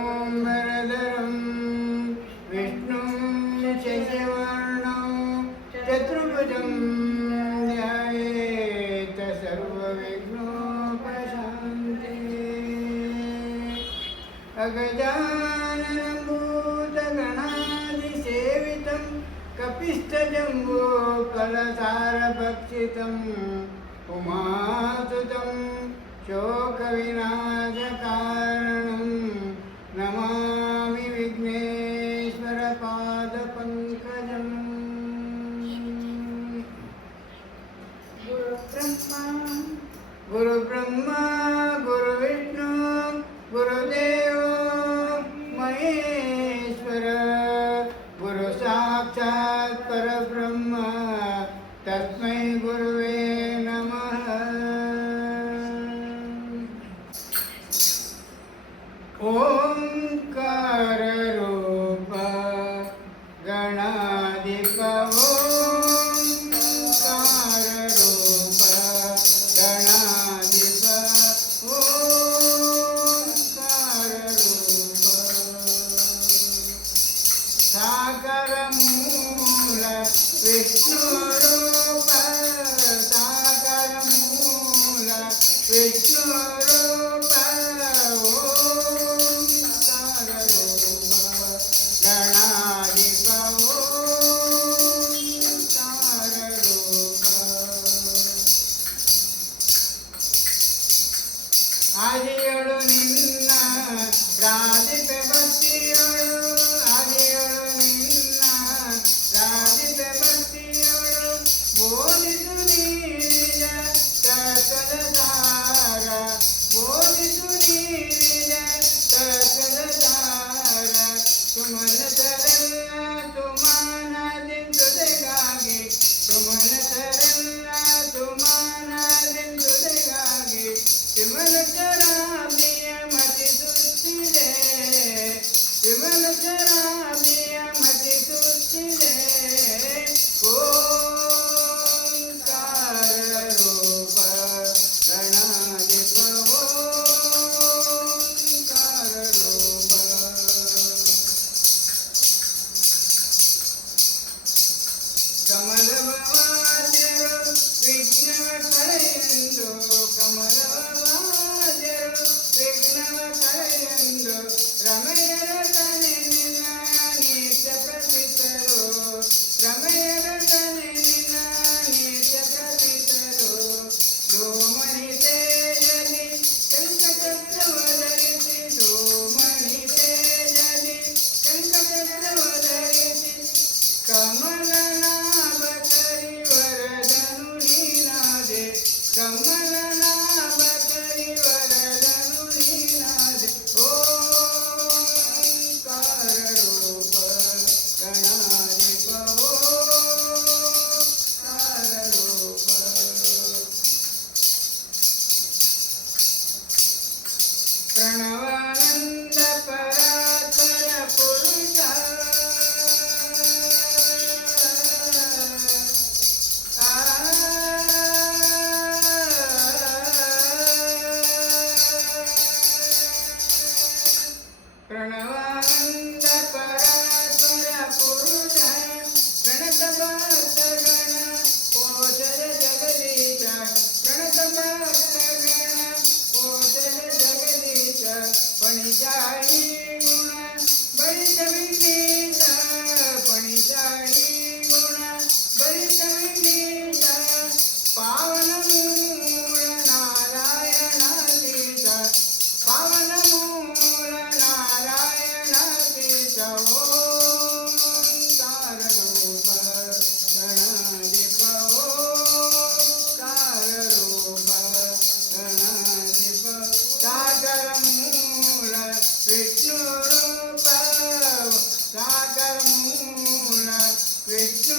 शुक्लाम्बरधरं विष्णुं शशिवर्णं चतुर्भुजं ध्यायेत् सर्वविघ्नोपशान्तये। अगजाननभूतगणादिसेवितं कपिस्थजम्बूफलसारभक्षितम् उमासुतं शोकविनाशकारणं नमामि विघ्नेश्वरपादपङ्कजम्। गुरुब्रह्मा गुरुविष्णु गुरुदेवो महेश्वर गुरुसाक्षात् परब्रह्म तस्मै गुरुवे नमः। ओंकार रूप गणाधिप ओंकार रूप गणाधिप ओंकार रूप सागर मूल विष्णु रूप सागर मूल विष्णु रूप ओंकार रूप गणाधिप ओंकार रूप आदियोಳು ನಿನ್ನ ರಾಧಿಪೆ ಭಕ್ತಿಯೋಳು ಆದಿಯೋಳು ನಿನ್ನ ರಾಧಿಪೆ ಭಕ್ತಿಯೋಳು ಬೋಧಿಸು ನೀರಿದ ತತ್ವದ ಸಾರ ಬೋಧಿಸು ನೀರಿದ ತತ್ವದ ಸಾರ ಸುಮನ ತರೆಲ್ಲ ತುಮಾನದಿಂದುದೆಗಾಗಿ ಸುಮನ ತರೆಲ್ಲ ತುಮಾನದಿಂದುದೆಗಾಗಿ ವಿಮಲ ಚರಾಮಿಯ ಮತಿ ಸುತ್ತಿದೆ ವಿಮಲ ಚರಾಮಿಯ ಮತಿ ಸುತ್ತಿದೆ ಓಂಕಾರ ರೂಪ ಗಣಾಧಿಪ ಓಂಕಾರ ರೂಪ ಕಮಲವಾದ್ಯರು ವಿಘ್ನವ ಕಳೆಯೆಂದು ಕಮಲವಾದ್ಯರು ವಿಘ್ನವ ಕಳೆಯೆಂದು ರಮೆಯರ ತನೆ ನಿನ್ನ ನಿತ್ಯ ಪ್ರತಿತರು ರಮೆಯರ ತನೆ ನಿನ್ನ ನಿತ್ಯ ಪ್ರತಿತರು ಧೂಮಣಿ ತೇಜಲಿ ಶಂಖಚಕ್ರವ ಧರಿಸಿ ಧೂಮಣಿ ತೇಜಲಿ ಶಂಖಚಕ್ರವ ಧರಿಸಿ ಕಮಲನಾಭ ಕರಿವರದನು ನೀನಾದೆ ಕಮಲನಾಭ ಕರಿವರದನು ನೀನಾದೆ ಓಂಕಾರ ರೂಪ ಗಣಾಧಿಪ ಓಂಕಾರ ರೂಪ ಪ್ರಣವಾನಂದ ಪರಾತ್ಪರ ಪುರುಷ ಪ್ರಣವಾನಂದ ಪರಾತ್ಪರ ಪುರುಷ ಪ್ರಣತ ಭಕ್ತಗಣ ಪೋಷರ ಜಗದೀಶ ಪ್ರಣತ ಭಕ್ತಗಣ ಪೋಷರ ಜಗದೀಶ ಪಣಿಚಾಳಿ ಗುಣ ಭರಿತ ವಿಘ್ನೇಶ ಪಣಿಚಾಳಿ ಗುಣ ಭರಿತ ವಿಘ್ನೇಶ ಪಾವನ ಮೂಲ ನಾರಾಯಣಾತೀತ ಪಾವನ ಮೂಲ ನಾರಾಯಣಾತೀತ ಓಂಕಾರ ರೂಪ ಗಣಾಧಿಪ ಓಂಕಾರ ರೂಪ ಗಣಾಧಿಪ ಸಾಗರ ಮೂಲ ವಿಷ್ಣು ರೂಪ ಸಾಗರ ಮೂಲ ವಿಷ್ಣು